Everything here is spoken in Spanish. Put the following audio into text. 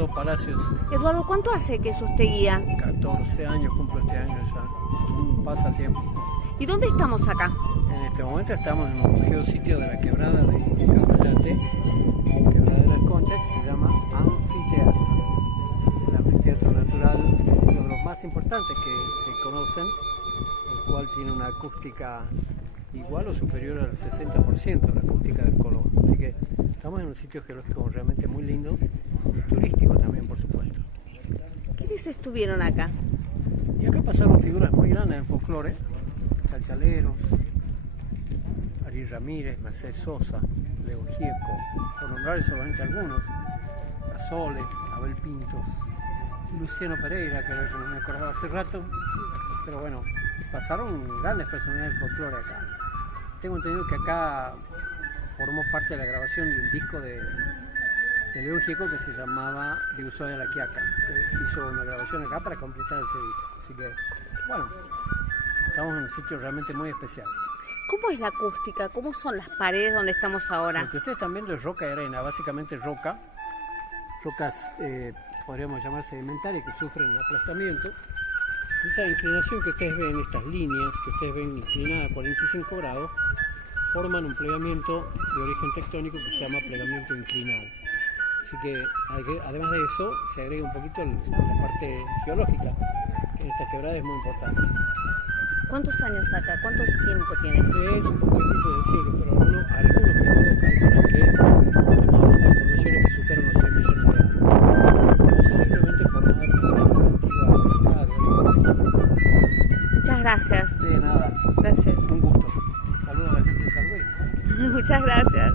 Eduardo Palacios. Eduardo, ¿cuánto hace que es usted guía? 14 años cumplo este año ya. Pasa el tiempo. ¿Y dónde estamos acá? En este momento estamos en un geositio de la quebrada de Cafayate, quebrada de las Conchas, que se llama Anfiteatro. El anfiteatro natural, uno de los más importantes que se conocen, el cual tiene una acústica igual o superior al 60% la acústica del Colo. Así que estamos en un sitio geológico realmente muy lindo y turístico también, por supuesto. ¿Quiénes estuvieron acá? Y acá pasaron figuras muy grandes del folclore, chalchaleros, Ari Ramírez, Mercedes Sosa, Leo Gieco, por nombrar solamente algunos, La Sole, Abel Pintos, Luciano Pereira, que no me acordaba hace rato, pero bueno, pasaron grandes personalidades del folclore acá. Tengo entendido que acá formó parte de la grabación de un disco de Leo Gieco que se llamaba De Ushuaia a La Quiaca, que hizo una grabación acá para completar ese disco. Así que, bueno, estamos en un sitio realmente muy especial. ¿Cómo es la acústica? ¿Cómo son las paredes donde estamos ahora? Lo que ustedes están viendo es roca y arena, básicamente rocas, podríamos llamar sedimentarias, que sufren aplastamiento. Esa inclinación que ustedes ven, estas líneas que ustedes ven inclinadas a 45 grados, forman un plegamiento de origen tectónico que se llama plegamiento inclinado. Así que, además de eso, se agrega un poquito la parte geológica, que en esta quebrada es muy importante. ¿Cuántos años acá? ¿Cuánto tiempo tiene? Es un poco difícil decirlo, pero algunos geólogos calculan que estamos hablando de formaciones que superan los 100 millones de años. Posiblemente formada por una antigua cascada de origen tectónico. Muchas gracias. De nada. Gracias. Un gusto. Saludos a la gente de San Luis. Muchas gracias.